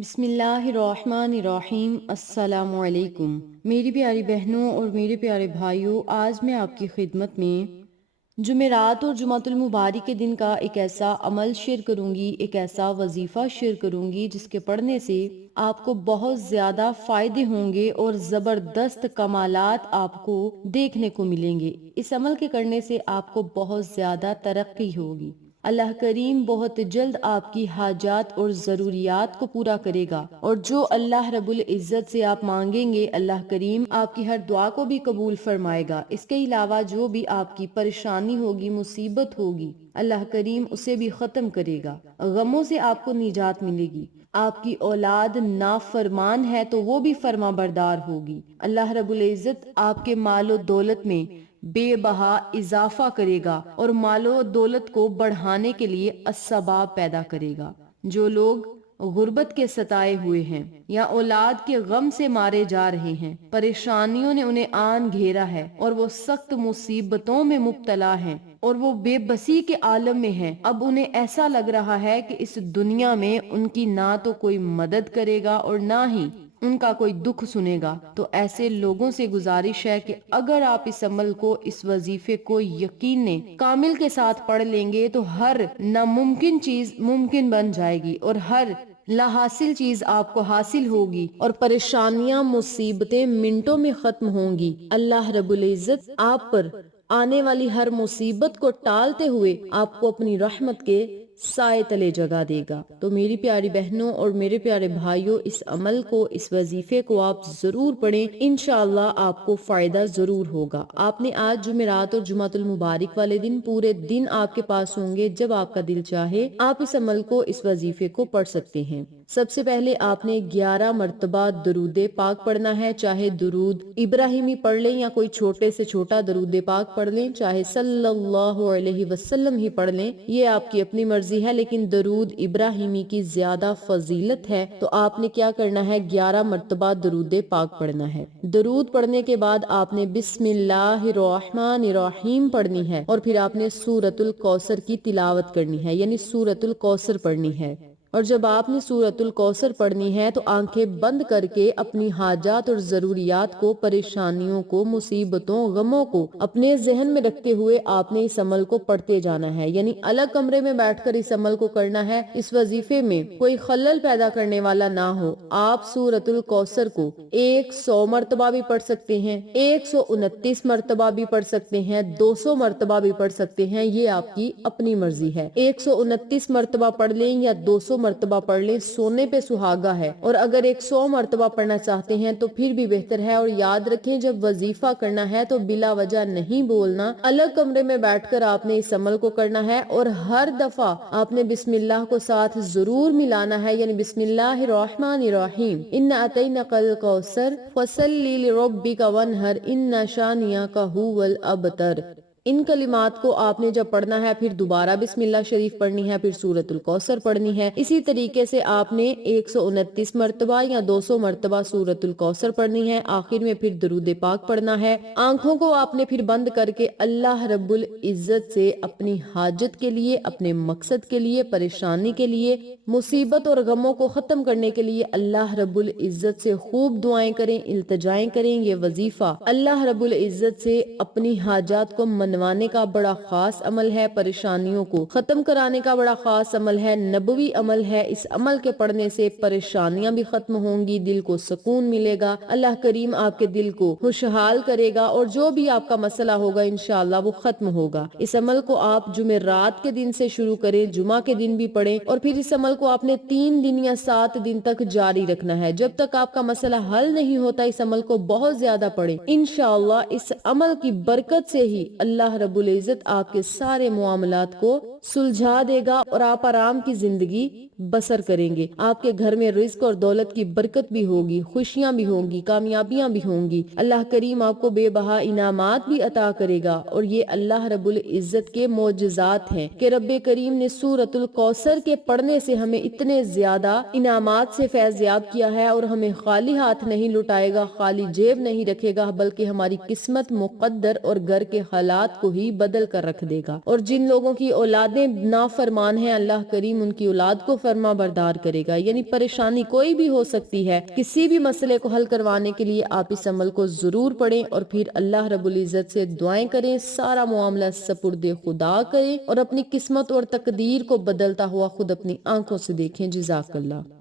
بسم اللہ الرحمن الرحیم۔ السلام علیکم میری پیاری بہنوں اور میرے پیارے بھائیوں، آج میں آپ کی خدمت میں جمعرات اور جمعۃ المبارک کے دن کا ایک ایسا عمل شیئر کروں گی، ایک ایسا وظیفہ شیئر کروں گی جس کے پڑھنے سے آپ کو بہت زیادہ فائدے ہوں گے اور زبردست کمالات آپ کو دیکھنے کو ملیں گے۔ اس عمل کے کرنے سے آپ کو بہت زیادہ ترقی ہوگی۔ اللہ کریم بہت جلد آپ کی حاجات اور ضروریات کو پورا کرے گا، اور جو اللہ رب العزت سے آپ مانگیں گے اللہ کریم آپ کی ہر دعا کو بھی قبول فرمائے گا۔ اس کے علاوہ جو بھی آپ کی پریشانی ہوگی، مصیبت ہوگی، اللہ کریم اسے بھی ختم کرے گا۔ غموں سے آپ کو نجات ملے گی۔ آپ کی اولاد نافرمان ہے تو وہ بھی فرما بردار ہوگی۔ اللہ رب العزت آپ کے مال و دولت میں بے بہا اضافہ کرے گا اور مال و دولت کو بڑھانے کے لیے اسباب پیدا کرے گا۔ جو لوگ غربت کے ستائے ہوئے ہیں یا اولاد کے غم سے مارے جا رہے ہیں، پریشانیوں نے انہیں آن گھیرا ہے اور وہ سخت مصیبتوں میں مبتلا ہیں اور وہ بے بسی کے عالم میں ہیں، اب انہیں ایسا لگ رہا ہے کہ اس دنیا میں ان کی نہ تو کوئی مدد کرے گا اور نہ ہی ان کا کوئی دکھ سنے گا، تو ایسے لوگوں سے گزارش ہے کہ اگر آپ اس عمل کو، اس وظیفے کو یقین کامل کے ساتھ پڑھ لیں گے تو ہر ناممکن چیز ممکن بن جائے گی اور ہر لا حاصل چیز آپ کو حاصل ہوگی اور پریشانیاں، مصیبتیں منٹوں میں ختم ہوں گی۔ اللہ رب العزت آپ پر آنے والی ہر مصیبت کو ٹالتے ہوئے آپ کو اپنی رحمت کے سائے تلے جگہ دے گا۔ تو میری پیاری بہنوں اور میرے پیارے بھائیوں، اس عمل کو، اس وظیفے کو آپ ضرور پڑھیں، انشاءاللہ آپ کو فائدہ ضرور ہوگا۔ آپ نے آج جمعرات اور جمعۃ المبارک والے دن پورے دن آپ کے پاس ہوں گے، جب آپ کا دل چاہے آپ اس عمل کو، اس وظیفے کو پڑھ سکتے ہیں۔ سب سے پہلے آپ نے 11 مرتبہ درود پاک پڑھنا ہے، چاہے درود ابراہیمی پڑھ لیں یا کوئی چھوٹے سے چھوٹا درود پاک پڑھ لیں، چاہے صلی اللہ علیہ وسلم ہی پڑھ لیں، یہ آپ کی اپنی مرضی ہے، لیکن درود ابراہیمی کی زیادہ فضیلت ہے، تو آپ نے کیا کرنا ہے، 11 مرتبہ درود پاک پڑھنا ہے۔ درود پڑھنے کے بعد آپ نے بسم اللہ الرحمن الرحیم پڑھنی ہے، اور پھر آپ نے سورۃ الکوثر کی تلاوت کرنی ہے، یعنی سورۃ الکوثر پڑھنی ہے۔ اور جب آپ نے سورۃ الکوثر پڑھنی ہے تو آنکھیں بند کر کے اپنی حاجات اور ضروریات کو، پریشانیوں کو، مصیبتوں، غموں کو اپنے ذہن میں رکھتے ہوئے آپ نے اس عمل کو پڑھتے جانا ہے، یعنی الگ کمرے میں بیٹھ کر اس عمل کو کرنا ہے۔ اس وظیفے میں کوئی خلل پیدا کرنے والا نہ ہو۔ آپ سورۃ الکوثر کو 100 مرتبہ بھی پڑھ سکتے ہیں، 129 مرتبہ بھی پڑھ سکتے ہیں، 200 مرتبہ بھی پڑھ سکتے ہیں، یہ آپ کی اپنی مرضی ہے۔ 129 مرتبہ پڑھ لیں یا 200 مرتبہ پڑھ لیں، سونے پہ سہاگا ہے، اور اگر 100 مرتبہ پڑھنا چاہتے ہیں تو پھر بھی بہتر ہے۔ اور یاد رکھیں، جب وظیفہ کرنا ہے تو بلا وجہ نہیں بولنا، الگ کمرے میں بیٹھ کر آپ نے اس عمل کو کرنا ہے، اور ہر دفعہ آپ نے بسم اللہ کو ساتھ ضرور ملانا ہے، یعنی بسم اللہ الرحمن الرحیم، انا اعطیناک الکوثر فصلی لربک وانحر ان شانئک ھو الابتر۔ ان کلمات کو آپ نے جب پڑھنا ہے پھر دوبارہ بسم اللہ شریف پڑھنی ہے، پھر سورۃ الکوثر پڑھنی ہے۔ اسی طریقے سے آپ نے 129 مرتبہ یا 200 مرتبہ سورۃ الکوثر پڑھنی ہے، آخر میں پھر درود پاک پڑھنا ہے۔ آنکھوں کو آپ نے پھر بند کر کے اللہ رب العزت سے اپنی حاجت کے لیے، اپنے مقصد کے لیے، پریشانی کے لیے، مصیبت اور غموں کو ختم کرنے کے لیے اللہ رب العزت سے خوب دعائیں کریں، التجائیں کریں۔ یہ وظیفہ اللہ رب العزت سے اپنی حاجات کو منوانے کا بڑا خاص عمل ہے، پریشانیوں کو ختم کرانے کا بڑا خاص عمل ہے، نبوی عمل ہے۔ اس عمل کے پڑھنے سے پریشانیاں بھی ختم ہوں گی، دل کو سکون ملے گا، اللہ کریم آپ کے دل کو خوشحال کرے گا، اور جو بھی آپ کا مسئلہ ہوگا انشاءاللہ وہ ختم ہوگا۔ اس عمل کو آپ جمعرات کے دن سے شروع کریں، جمعہ کے دن بھی پڑھیں، اور پھر اس عمل کو آپ نے 3 دن یا 7 دن تک جاری رکھنا ہے، جب تک آپ کا مسئلہ حل نہیں ہوتا۔ اس عمل کو بہت زیادہ پڑھیں، انشاءاللہ اس عمل کی برکت سے ہی اللہ رب العزت آپ کے سارے معاملات کو سلجھا دے گا اور آپ آرام کی زندگی بسر کریں گے۔ آپ کے گھر میں رزق اور دولت کی برکت بھی ہوگی، خوشیاں بھی ہوں گی، کامیابیاں بھی ہوں گی، اللہ کریم آپ کو بے بہا انعامات بھی عطا کرے گا۔ اور یہ اللہ رب العزت کے معجزات ہیں کہ رب کریم نے سورۃ الکوثر کے پڑھنے سے ہمیں اتنے زیادہ انعامات سے فیض یاب کیا ہے، اور ہمیں خالی ہاتھ نہیں لٹائے گا، خالی جیب نہیں رکھے گا، بلکہ ہماری قسمت، مقدر اور گھر کے حالات حالات کو ہی بدل کر رکھ دے گا، اور جن لوگوں کی اولادیں نافرمان ہیں اللہ کریم ان کی اولاد کو فرما بردار کرے گا۔ یعنی پریشانی کوئی بھی ہو سکتی ہے، کسی بھی مسئلے کو حل کروانے کے لیے آپ اس عمل کو ضرور پڑھیں اور پھر اللہ رب العزت سے دعائیں کریں، سارا معاملہ سپرد خدا کریں اور اپنی قسمت اور تقدیر کو بدلتا ہوا خود اپنی آنکھوں سے دیکھیں۔ جزاک اللہ۔